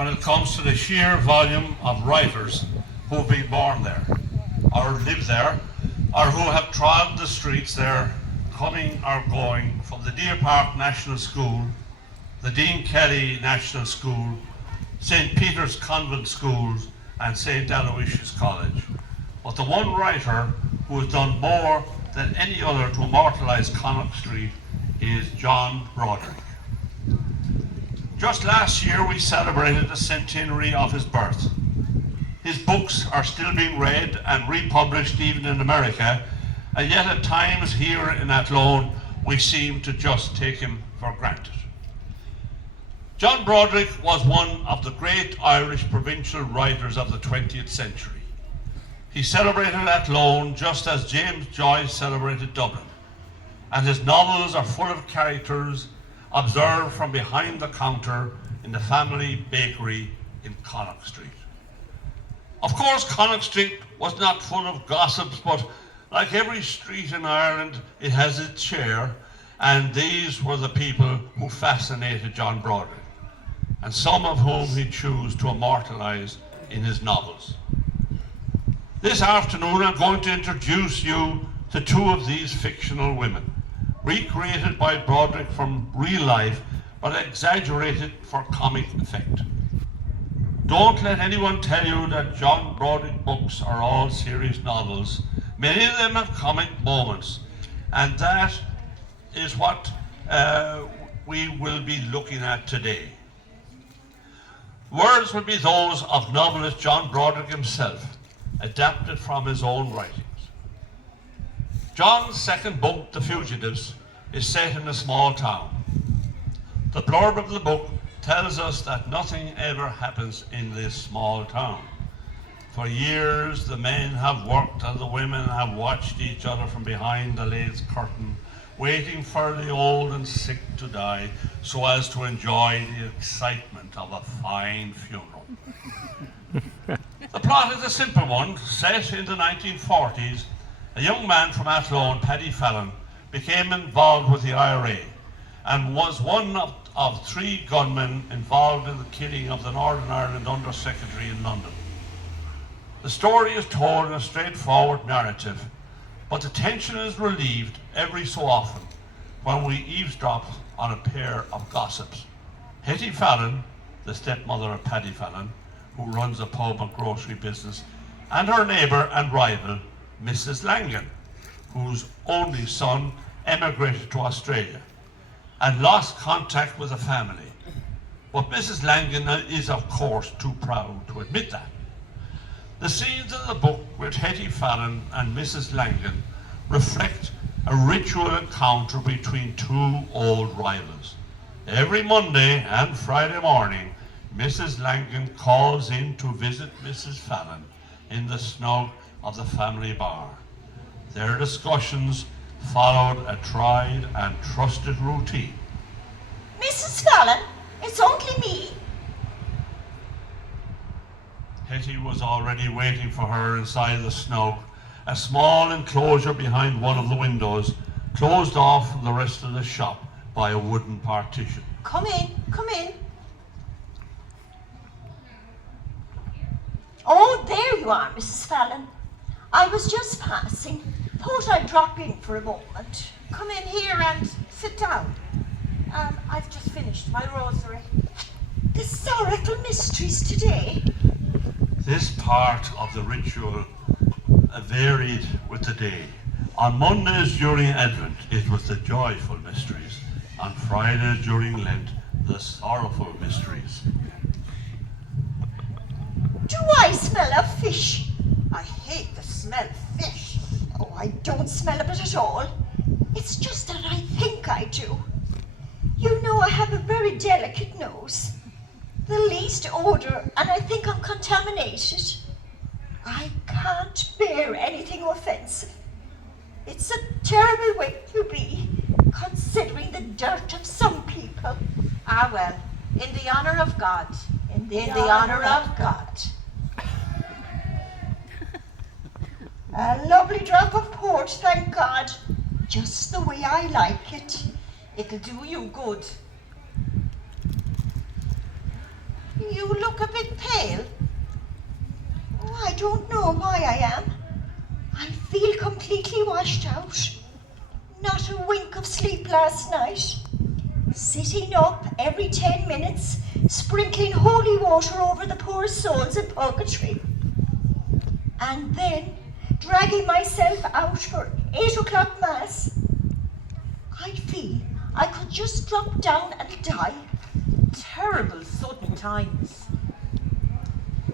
when it comes to the sheer volume of writers who have been born there, or live there, or who have trod the streets there, coming or going from the Deer Park National School, the Dean Kelly National School, St. Peter's Convent Schools, and St. Aloysius College. But the one writer who has done more than any other to immortalise Connaught Street is John Broderick. Just last year we celebrated the centenary of his birth. His books are still being read and republished even in America, and yet at times here in Athlone we seem to just take him for granted. John Broderick was one of the great Irish provincial writers of the 20th century. He celebrated Athlone just as James Joyce celebrated Dublin, and his novels are full of characters observed from behind the counter in the family bakery in Connaught Street. Of course, Connaught Street was not full of gossips, but like every street in Ireland, it has its share, and these were the people who fascinated John Broderick, and some of whom he chose to immortalise in his novels. This afternoon I'm going to introduce you to two of these fictional women, recreated by Broderick from real life, but exaggerated for comic effect. Don't let anyone tell you that John Broderick books are all serious novels. Many of them have comic moments, and that is what we will be looking at today. Words will be those of novelist John Broderick himself, adapted from his own writings. John's second book, The Fugitives, is set in a small town. The blurb of the book tells us that nothing ever happens in this small town. For years the men have worked and the women have watched each other from behind the lace curtain, waiting for the old and sick to die so as to enjoy the excitement of a fine funeral. The plot is a simple one. Set in the 1940s, a young man from Athlone, Paddy Fallon, became involved with the IRA and was one of three gunmen involved in the killing of the Northern Ireland Under-Secretary in London. The story is told in a straightforward narrative, but the tension is relieved every so often when we eavesdrop on a pair of gossips. Hetty Fallon, the stepmother of Paddy Fallon, who runs a pub and grocery business, and her neighbour and rival, Mrs. Langan, whose only son emigrated to Australia and lost contact with the family. But Mrs. Langan is, of course, too proud to admit that. The scenes in the book with Hetty Fallon and Mrs. Langan reflect a ritual encounter between two old rivals. Every Monday and Friday morning, Mrs. Langan calls in to visit Mrs. Fallon in the snug of the family bar. Their discussions followed a tried and trusted routine. Mrs. Fallon, it's only me. Hetty was already waiting for her inside the snug, a small enclosure behind one of the windows, closed off from the rest of the shop by a wooden partition. Come in, come in. Oh, there you are, Mrs. Fallon. I was just passing. Thought I'd drop in for a moment. Come in here and sit down. I've just finished my rosary. Historical mysteries today. This part of the ritual varied with the day. On Mondays during Advent, it was the joyful mysteries. On Fridays during Lent, the sorrowful mysteries. Do I smell of fish? I hate the smell of fish. Oh, I don't smell a bit at all. It's just that I think I do. You know I have a very delicate nose. The least odour and I think I'm contaminated. I can't bear anything offensive. It's a terrible way to be, considering the dirt of some people. Ah well, in the honour of God. In the honour of God. A lovely drop of port, thank God. Just the way I like it. It'll do you good. You You look a bit pale. Oh, I don't know why I am. I feel completely washed out. Not a wink of sleep last night. Sitting up every 10 minutes, sprinkling holy water over the poor souls in purgatory. And then dragging myself out for 8 o'clock mass. I feel I could just drop down and die. Terrible sudden times.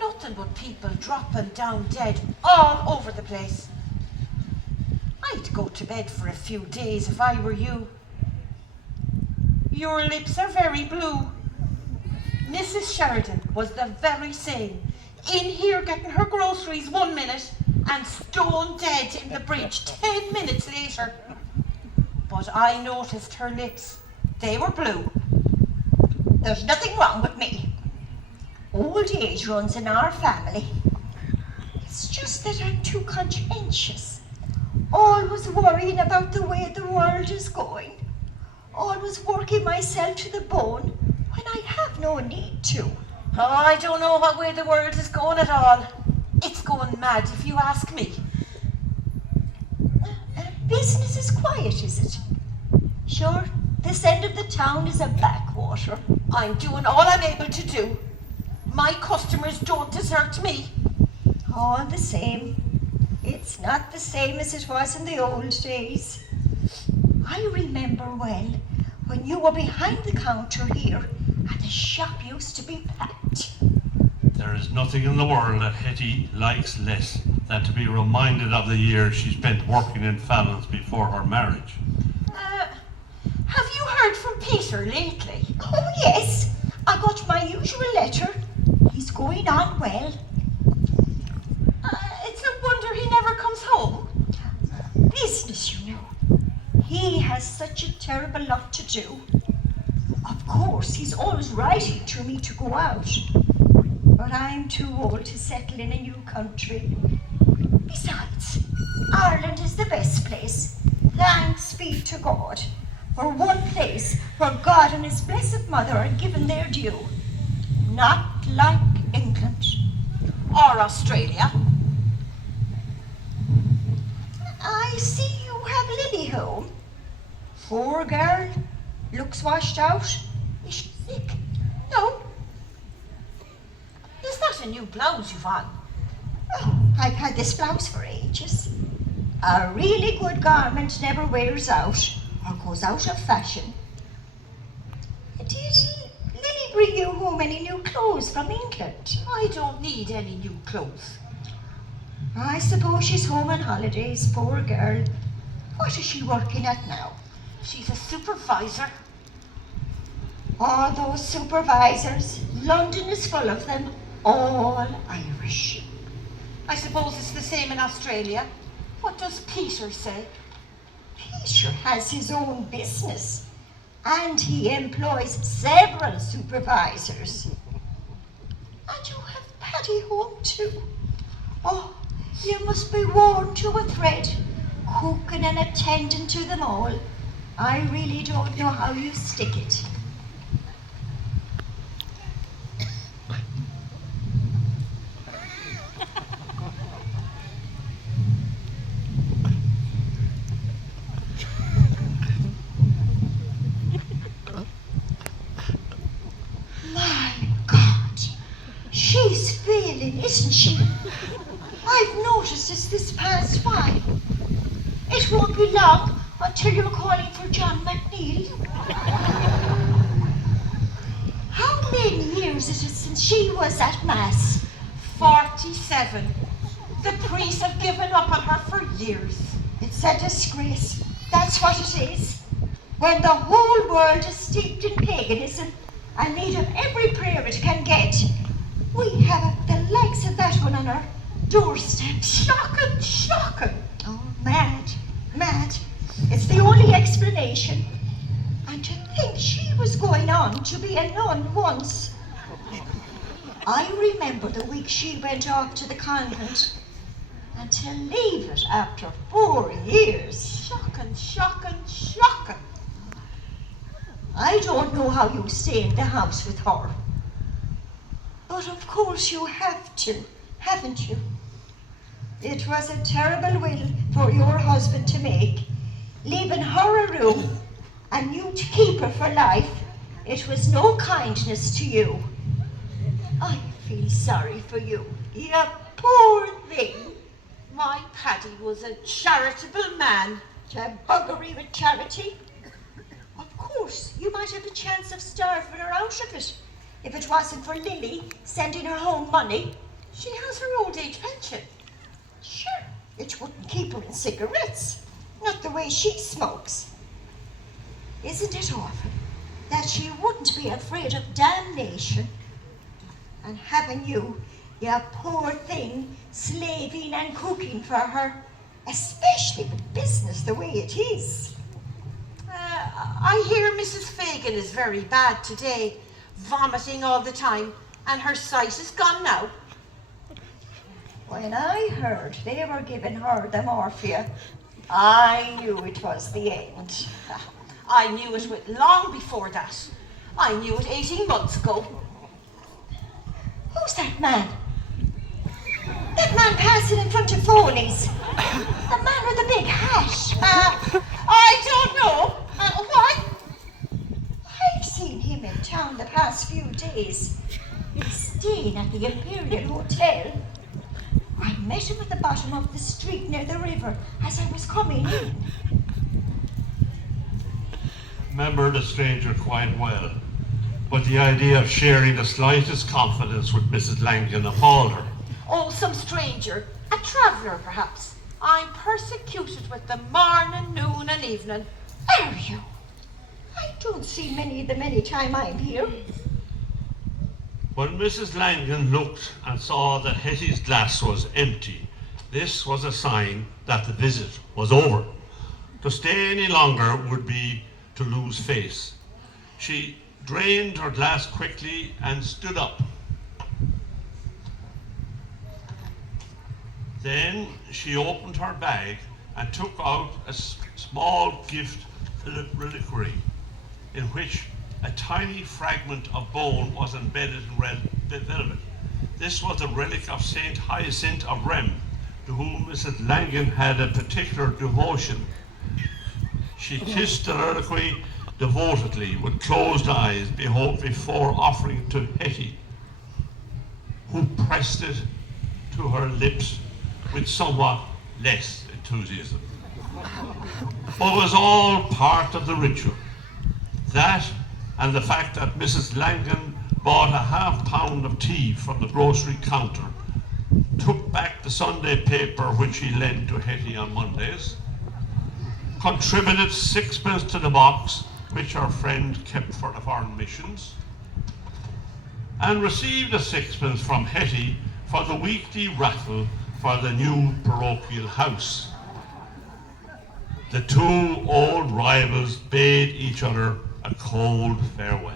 Nothing but people dropping down dead all over the place. I'd go to bed for a few days if I were you. Your lips are very blue. Mrs. Sheridan was the very same. In here getting her groceries 1 minute and stone dead in the bridge 10 minutes later. But I noticed her lips. They were blue. There's nothing wrong with me. Old age runs in our family. It's just that I'm too conscientious. Always worrying about the way the world is going. Always working myself to the bone when I have no need to. Oh, I don't know what way the world is going at all. It's going mad, if you ask me. Business is quiet, is it? Sure, this end of the town is a backwater. I'm doing all I'm able to do. My customers don't desert me. All the same, it's not the same as it was in the old days. I remember well when you were behind the counter here and the shop used to be packed. There is nothing in the world that Hetty likes less than to be reminded of the years she spent working in Fallon's before her marriage. Have you heard from Peter lately? Oh yes, I got my usual letter. He's going on well. It's a wonder he never comes home. Business, you know. He has such a terrible lot to do. Of course, he's always writing to me to go out. But I'm too old to settle in a new country. Besides, Ireland is the best place. Thanks be to God. For one place where God and his blessed mother are given their due. Not like England. Or Australia. I see you have Lily home. Poor girl. Looks washed out. Is she sick? No. Is that a new blouse you've on? Oh, I've had this blouse for ages. A really good garment never wears out or goes out of fashion. Did Lily bring you home any new clothes from England? I don't need any new clothes. I suppose she's home on holidays, poor girl. What is she working at now? She's a supervisor. All those supervisors. London is full of them. All Irish. I suppose it's the same in Australia. What does Peter say? Peter has his own business. And he employs several supervisors. And you have Paddy home too. Oh, you must be worn to a thread, cooking and attending to them all. I really don't know how you stick it. My God, she's failing, isn't she? I've noticed this past while. It won't be long until you're calling for John McNeil. How many years is it since she was at Mass? 47. The priests have given up on her for years. It's a disgrace. That's what it is. When the whole world is steeped in paganism and need of every prayer it can get, we have the likes of that one on our doorstep. Shocking, shocking. Oh, mad, mad. It's the only explanation. And to think she was going on to be a nun once. I remember the week she went off to the convent, and to leave it after 4 years. Shocking, shocking, shocking. I don't know how you stay in the house with her. But of course you have to, haven't you? It was a terrible will for your husband to make, leaving her a room and you to keep her for life. It was no kindness to you. I feel sorry for you, you poor thing. My Paddy was a charitable man. To buggery with charity. Of course, you might have a chance of starving her out of it, if it wasn't for Lily sending her home money. She has her old age pension. Sure, it wouldn't keep her in cigarettes, not the way she smokes. Isn't it awful that she wouldn't be afraid of damnation? And having you poor thing, slaving and cooking for her, especially with business the way it is. I hear Mrs. Fagan is very bad today, vomiting all the time, and her sight is gone now. When I heard they were giving her the morphia, I knew it was the end. I knew it long before that. I knew it 18 months ago. Who's that man? That man passing in front of Foley's. The man with the big hat. I don't know. Why? I've seen him in town the past few days. He's staying at the Imperial Hotel. I met him at the bottom of the street near the river as I was coming in. Remember the stranger quite well, but the idea of sharing the slightest confidence with Mrs. Langan appalled her. Oh, some stranger, a traveller perhaps. I'm persecuted with them morning, noon and evening. Are you? I don't see many of them any time I'm here. When Mrs. Langan looked and saw that Hetty's glass was empty, this was a sign that the visit was over. To stay any longer would be to lose face. She drained her glass quickly and stood up. Then she opened her bag and took out a small gift reliquary in which a tiny fragment of bone was embedded in red velvet. This was a relic of Saint Hyacinth of Rem, to whom Mrs. Langan had a particular devotion. She kissed the reliquary devotedly with closed eyes before offering it to Hetty, who pressed it to her lips with somewhat less enthusiasm. But it was all part of the ritual. That and the fact that Mrs. Langan bought a half-pound of tea from the grocery counter, took back the Sunday paper which she lent to Hetty on Mondays, contributed 6 to the box which her friend kept for the foreign missions, and received a 6 from Hetty for the weekly raffle for the new parochial house. The two old rivals bade each other a cold farewell.